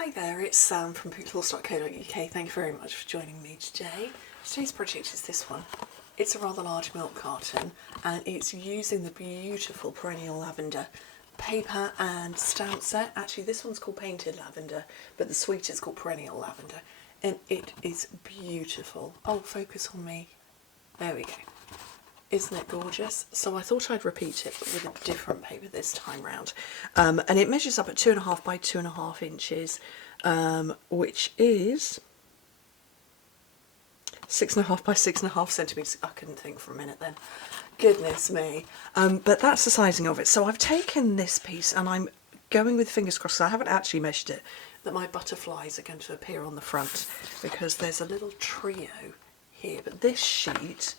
Hi there, it's Sam from Pootles.co.uk. Thank you very much for joining me today. Today's project is this one. It's a rather large milk carton and it's using the beautiful perennial lavender paper and stamp set. Actually, this one's called painted lavender, but the suite is called perennial lavender, and it is beautiful. Oh, focus on me. There we go. Isn't it gorgeous? So I thought I'd repeat it but with a different paper this time round. And it measures up at 2.5 by 2.5 inches, which is 6.5 by 6.5 centimetres. I couldn't think for a minute then. Goodness me. But that's the sizing of it. So I've taken this piece and I'm going with fingers crossed. I haven't actually measured it, that my butterflies are going to appear on the front because there's a little trio here. But this sheet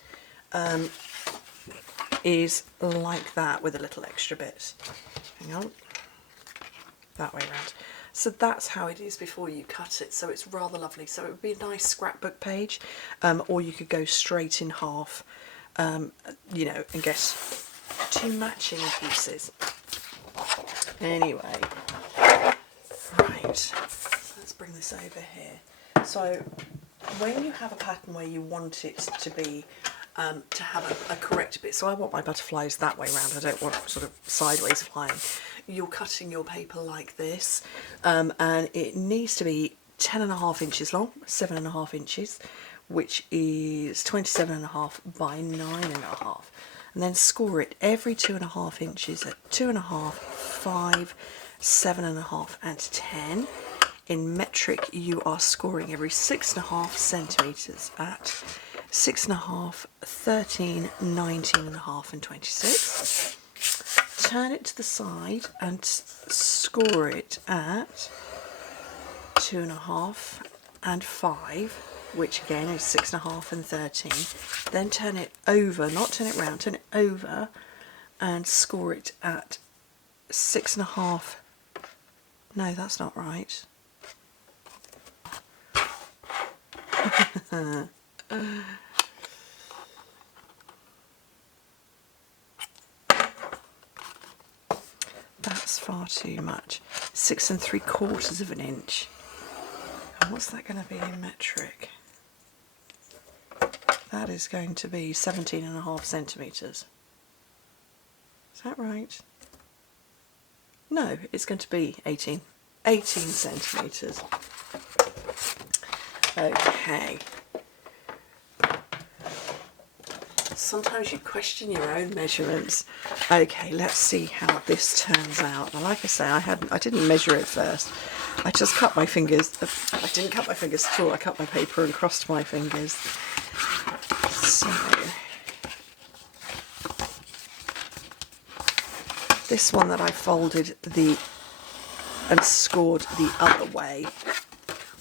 is like that with a little extra bit. Hang on. That way around. So that's how it is before you cut it. So it's rather lovely. So it would be a nice scrapbook page, or you could go straight in half, you know, and get two matching pieces. Anyway, right. So let's bring this over here. So when you have a pattern where you want it to be to have a correct bit, so I want my butterflies that way round, I don't want sort of sideways flying. You're cutting your paper like this, and it needs to be 10.5 inches long, 7.5 inches, which is 27.5 by 9.5, and then score it every 2.5 inches at 2.5, 5, 7.5 and 10. In metric, you are scoring every 6.5 centimetres at 6.5, 13, 19.5 and 26. Turn it to the side and score it at 2.5 and 5, which again is 6.5 and 13. Then turn it over, not turn it round, turn it over and score it at 6.5. No, that's not right. That's far too much. 6 3/4 of an inch. And what's that going to be in metric? That is going to be 17.5 centimetres. Is that right? No, it's going to be 18 centimetres. Okay. Sometimes you question your own measurements. Okay, let's see how this turns out. Now, like I say, I didn't measure it first. I just cut my fingers. I didn't cut my fingers at all. I cut my paper and crossed my fingers. So this one that I folded and scored the other way,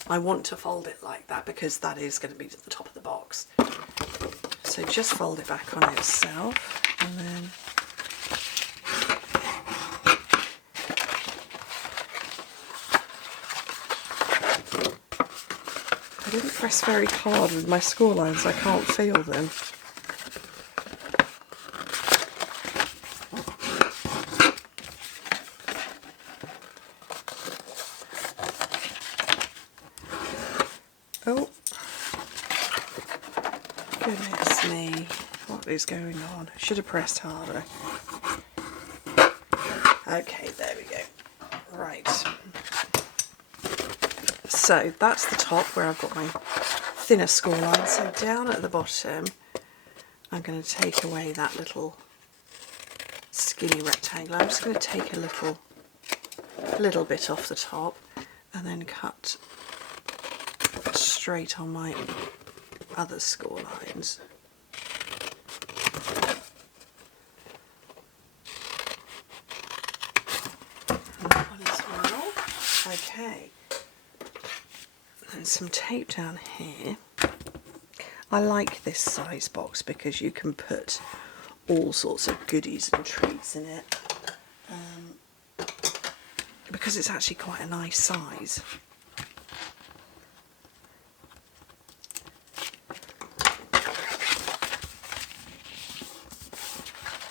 I want to fold it like that because that is going to be at the top of the box. So just fold it back on itself and then I didn't press very hard with my score lines, I can't feel them. Oh, goodness me, what is going on? I should have pressed harder. Okay, there we go. Right. So that's the top where I've got my thinner score line. So down at the bottom, I'm going to take away that little skinny rectangle. I'm just going to take a little bit off the top and then cut straight on my other score lines. And that one as well. Okay. And some tape down here. I like this size box because you can put all sorts of goodies and treats in it. Because it's actually quite a nice size.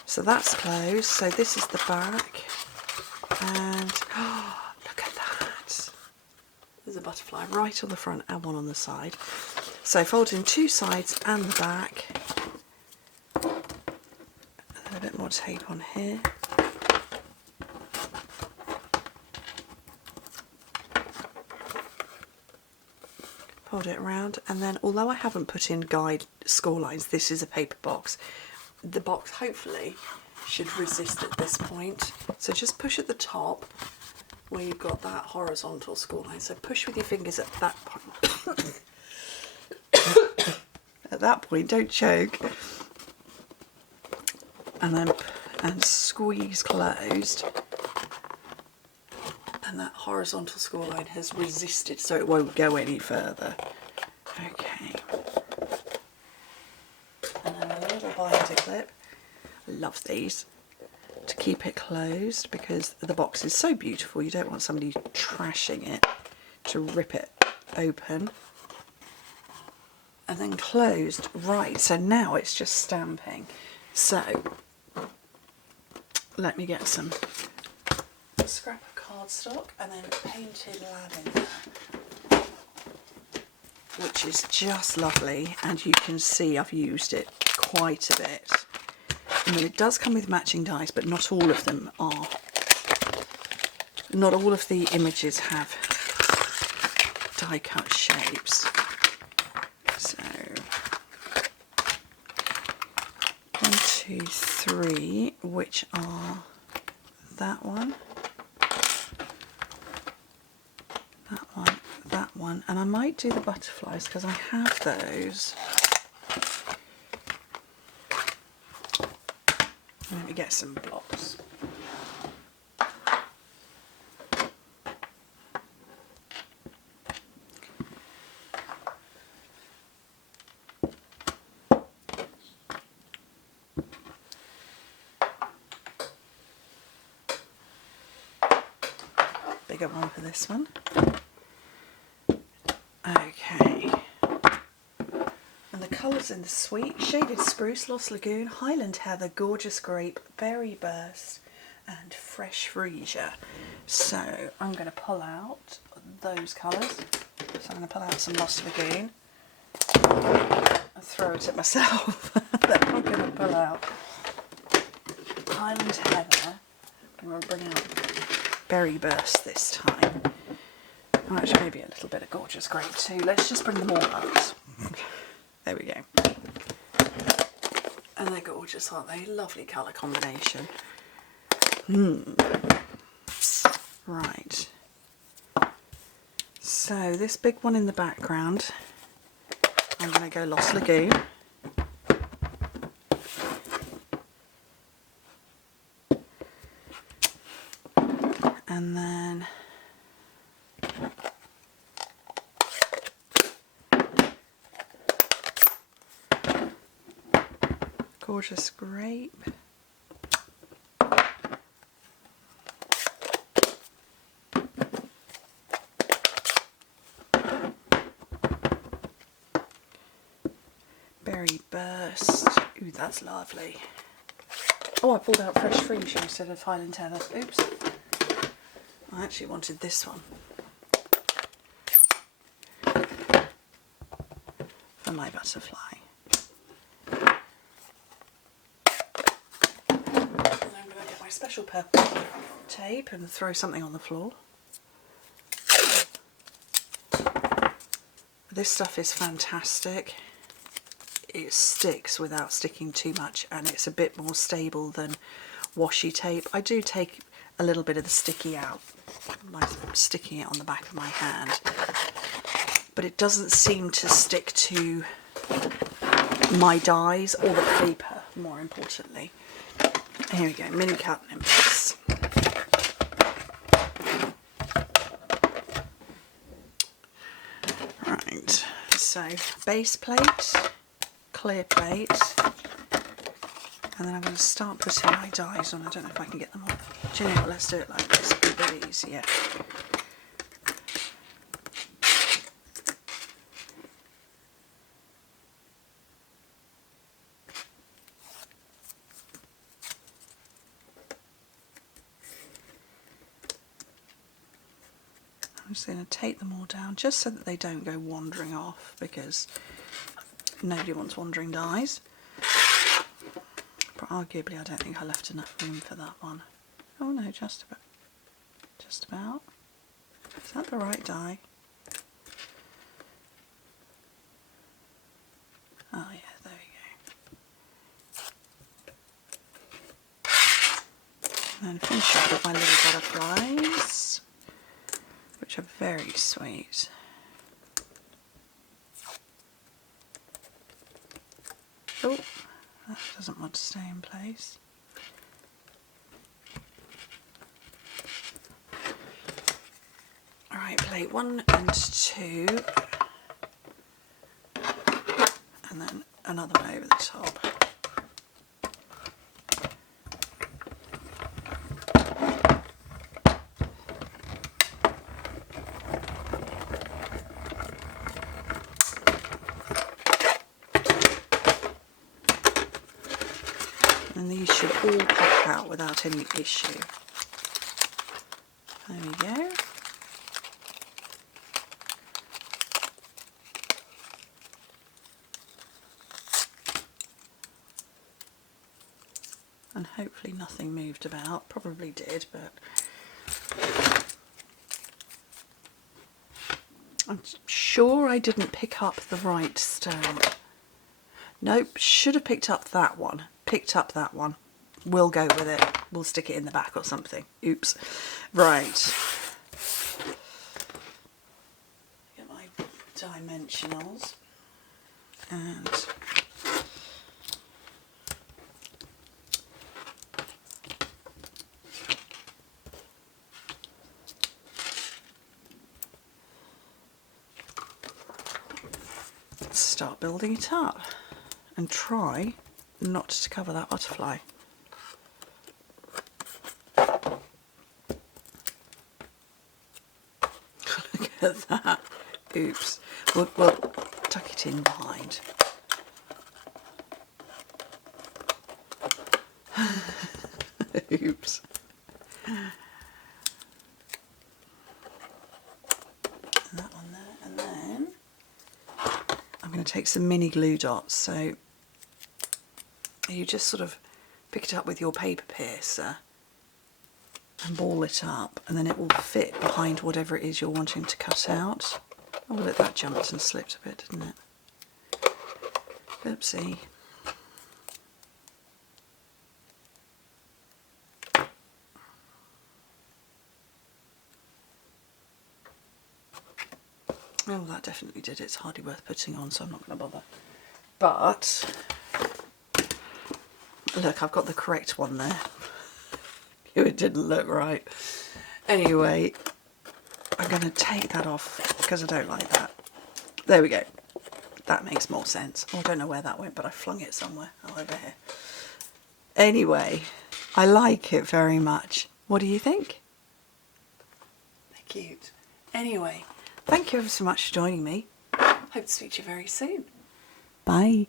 So that's closed. So this is the back. And oh, look at that. butterfly right on the front and one on the side. So fold in 2 sides and the back. And then a bit more tape on here. Fold it around, and then although I haven't put in guide score lines, this is a paper box. The box hopefully should resist at this point. So just push at the top where you've got that horizontal score line. So push with your fingers at that point. At that point, don't choke. And then squeeze closed. And that horizontal score line has resisted, so it won't go any further. Okay. And then a little binder clip. I love these. To keep it closed, because the box is so beautiful, you don't want somebody trashing it to rip it open. And then closed. Right, so now it's just stamping. So, let me get some scrap of cardstock and then painted lavender, which is just lovely, and you can see I've used it quite a bit. I mean, it does come with matching dies, but not all of them are. Not all of the images have die cut shapes. So 1, 2, 3, which are that one, that one, and I might do the butterflies because I have those. Let me get some blocks. Bigger one for this one. Okay. And the colours in the suite: Shaded Spruce, Lost Lagoon, Highland Heather, Gorgeous Grape, Berry Burst and Fresh Freesia. So I'm going to pull out those colours. So I'm going to pull out some Lost Lagoon and throw it at myself. Then I'm going to pull out Highland Heather. I'm going to bring out Berry Burst this time. Oh, actually, maybe a little bit of Gorgeous Grape too. Let's just bring them all out. There we go. And they're gorgeous, aren't they? Lovely colour combination. Right. So this big one in the background, I'm going to go Lost Lagoon. And then Gorgeous Grape. Berry Burst. Ooh, that's lovely. Oh, I pulled out Fresh Freesia instead of Highland Heather. Oops. I actually wanted this one for my butterfly. And I'm going to get my special purple tape and throw something on the floor. This stuff is fantastic. It sticks without sticking too much, and it's a bit more stable than washi tape. I do take a little bit of the sticky out by sticking it on the back of my hand, but it doesn't seem to stick to my dies or the paper, more importantly. Here we go, mini Carton impulse. Right, so base plate, clear plate, and then I'm going to start putting my dies on. I don't know if I can get them on. Do you know what, let's do it like this, it'll be a bit easier. I'm just going to take them all down just so that they don't go wandering off, because nobody wants wandering dies. But arguably I don't think I left enough room for that one. Oh no, just about. Just about. Is that the right die? Oh yeah, there we go. And then finish up with my little butterflies, which are very sweet. Oh, that doesn't want to stay in place. Alright, plate 1 and 2, and then another one over the top. And these should all pop out without any issue. There we go. And hopefully nothing moved about. Probably did, but I'm sure I didn't pick up the right stamp. Nope, should have picked up that one. Picked up that one. We'll go with it. We'll stick it in the back or something. Oops. Right. Get my dimensionals. And let's start building it up. And try not to cover that butterfly. Look at that. Oops. We'll tuck it in behind. Oops. And that one there, and then I'm going to take some mini glue dots. So you just sort of pick it up with your paper piercer and ball it up, and then it will fit behind whatever it is you're wanting to cut out. Oh look, that jumped and slipped a bit, didn't it? Oopsie. Oh, that definitely did. It's hardly worth putting on, so I'm not going to bother. But look, I've got the correct one there. It didn't look right. Anyway, I'm going to take that off because I don't like that. There we go. That makes more sense. Oh, I don't know where that went, but I flung it somewhere. Oh, over here. Anyway, I like it very much. What do you think? They're cute. Anyway, thank you ever so much for joining me. Hope to speak to you very soon. Bye.